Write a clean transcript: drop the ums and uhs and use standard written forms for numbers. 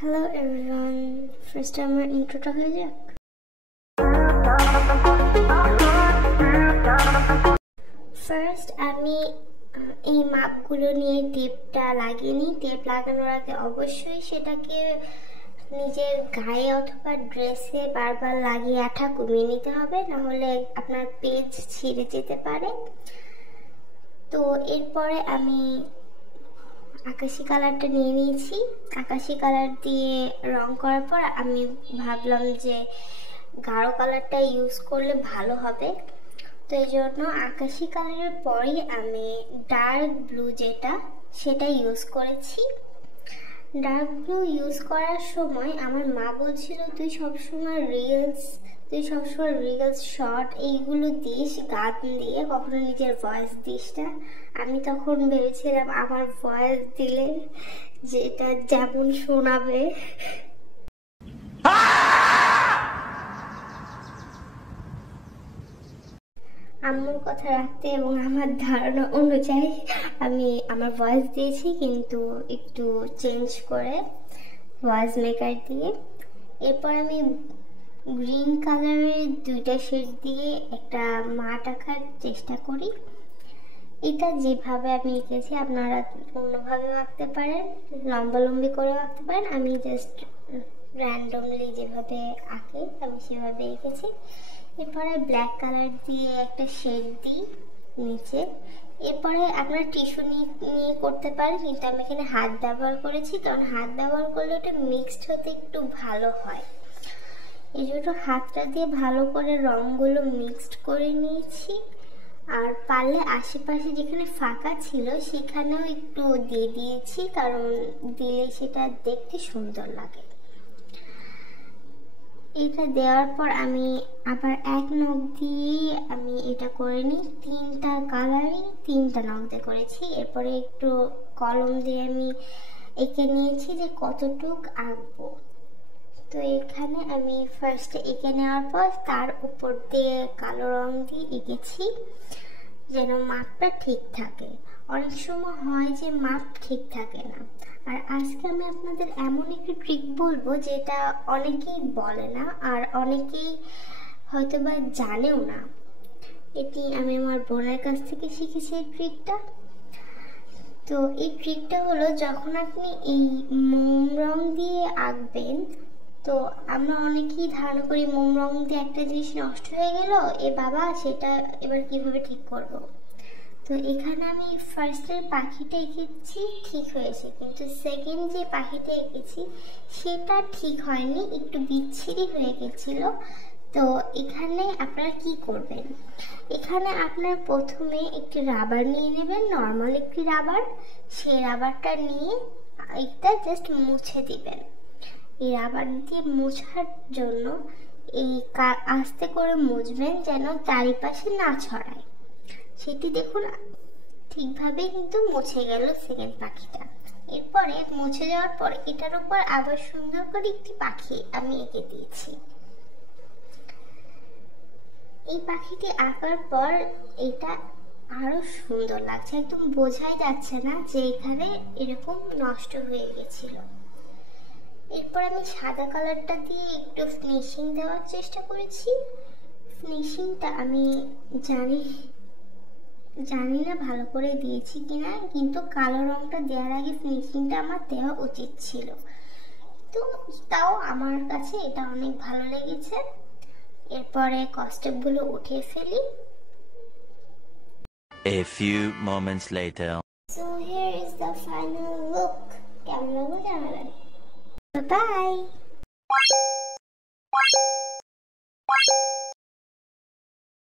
Hello everyone. First আমার ইন্ট্রোটা হয়ে যাক। ফার্স্ট আমি এই মাপগুলো নিয়ে টেপটা লাগিয়ে নিই। টেপ লাগানোর আগে অবশ্যই সেটাকে নিজের গায়ে অথবা ড্রেসে বারবার লাগিয়ে আঠা কমিয়ে নিতে হবে, না হলে আপনার পেজ ছিঁড়ে যেতে পারে। তো এরপরে আমি আকাশি কালারটা নিয়ে নিয়েছি। আকাশি কালার দিয়ে রং করার পর আমি ভাবলাম যে গাঢ় কালারটা ইউজ করলে ভালো হবে। তো এই জন্য আকাশি কালারের পরেই আমি ডার্ক ব্লু সেটা ইউজ করেছি। ডার্ক ব্লু ইউজ করার সময় আমার মা বলছিল তুই সবসময় রিলস শর্ট এইগুলো দিস, গান দিয়ে, কখনো নিজের ভয়েস দিস না। আমি তখন ভেবেছিলাম আমার ভয়েস দিলে যেটা যেমন শোনাবে আম্মুর কথা রাখতে এবং আমার ধারণা অনুযায়ী আমি আমার ভয়েস দিয়েছি, কিন্তু একটু চেঞ্জ করে ভয়েস মেকার দিয়ে। এরপর আমি গ্রিন কালারের দুইটা শেড দিয়ে একটা মাঠ আঁকার চেষ্টা করি। এটা যেভাবে আমি এঁকেছি আপনারা অন্যভাবেও আঁকতে পারেন, লম্বালম্বি করেও আঁকতে পারেন। আমি জাস্ট র্যান্ডমলি যেভাবে আঁকি আমি সেভাবে এঁকেছি। এরপরে ব্ল্যাক কালার দিয়ে একটা শেড দিই নিচে। এরপরে আপনারা টিস্যু নিয়ে করতে পারেন, কিন্তু আমি এখানে হাত ব্যবহার করেছি, কারণ হাত ব্যবহার করলে ওটা মিক্সড হতে একটু ভালো হয়। এই জন্য হাতটা দিয়ে ভালো করে রঙগুলো মিক্সড করে নিয়েছি। আর পারলে আশেপাশে যেখানে ফাঁকা ছিল সেখানেও একটু দিয়ে দিয়েছি, কারণ দিলে সেটা দেখতে সুন্দর লাগে। এটা দেওয়ার পর আমি আবার এক নখ দিয়ে আমি এটা করে নিই। তিনটা কালারই তিনটা নখ দিয়ে করেছি। এরপরে একটু কলম দিয়ে আমি এঁকে নিয়েছি যে কতটুক আঁকবো। তো এখানে আমি ফার্স্টে এঁকে নেওয়ার পর তার উপর দিয়ে কালো রং দিয়ে এঁকেছি যেন মাপটা ঠিক থাকে। অনেক সময় হয় যে মাপ ঠিক থাকে না। আর আজকে আমি আপনাদের এমন একটি ট্রিক বলবো যেটা অনেকেই বলে না আর অনেকেই হয়তো বা জানেও না। এটি আমি আমার বোনের কাছ থেকে শিখেছি এই ট্রিকটা। তো এই ট্রিকটা হলো, যখন আপনি এই মোম রং দিয়ে আঁকবেন, তো আমরা অনেকেই ধারণা করি মোম রং দিয়ে একটা জিনিস নষ্ট হয়ে গেল, এ বাবা সেটা এবার কিভাবে ঠিক করব। তো এখানে আমি ফার্স্টের পাখিটা এঁকেছি, ঠিক হয়েছে, কিন্তু সেকেন্ড যে পাখিটা এঁকেছি সেটা ঠিক হয়নি, একটু বিচ্ছিরি হয়ে গেছিল। তো এখানে আপনারা কি করবেন, এখানে আপনারা প্রথমে একটি রাবার নিয়ে নেবেন, নর্মাল একটি রাবার। সেই রাবারটা নিয়ে এটা জাস্ট মুছে দিবেন। এই রাবার দিয়ে মোছার জন্য এই আস্তে করে মুছবেন যেন চারিপাশে না ছড়ায়। সেটি দেখুন ঠিকভাবে কিন্তু মুছে গেল সেকেন্ড পাখিটা। এরপরে মুছে যাওয়ার পর এটার উপর আবার সুন্দর করে একটি পাখি আমি এঁকে দিয়েছি। এই পাখিটি আঁকার পর এটা আরো সুন্দর লাগছে, একদম বোঝাই যাচ্ছে না যে এখানে এরকম নষ্ট হয়ে গেছিল। এরপর আমি সাদা কালারটা দিয়ে একটু ফিনিশিং দেওয়ার চেষ্টা করেছি। ফিনিশিংটা আমি জানি না ভালো করে দিয়েছি কিনা, কিন্তু কালো রংটা দেওয়ার আগে ফিনিশিংটা আমার দেওয়া উচিত ছিল। তো তাও আমার কাছে এটা অনেক ভালো লেগেছে। এরপরে কস্টেপগুলো উঠিয়ে ফেলি। A few moments later. So here is the final look. কেমন লাগলো জানাবেন। Bye.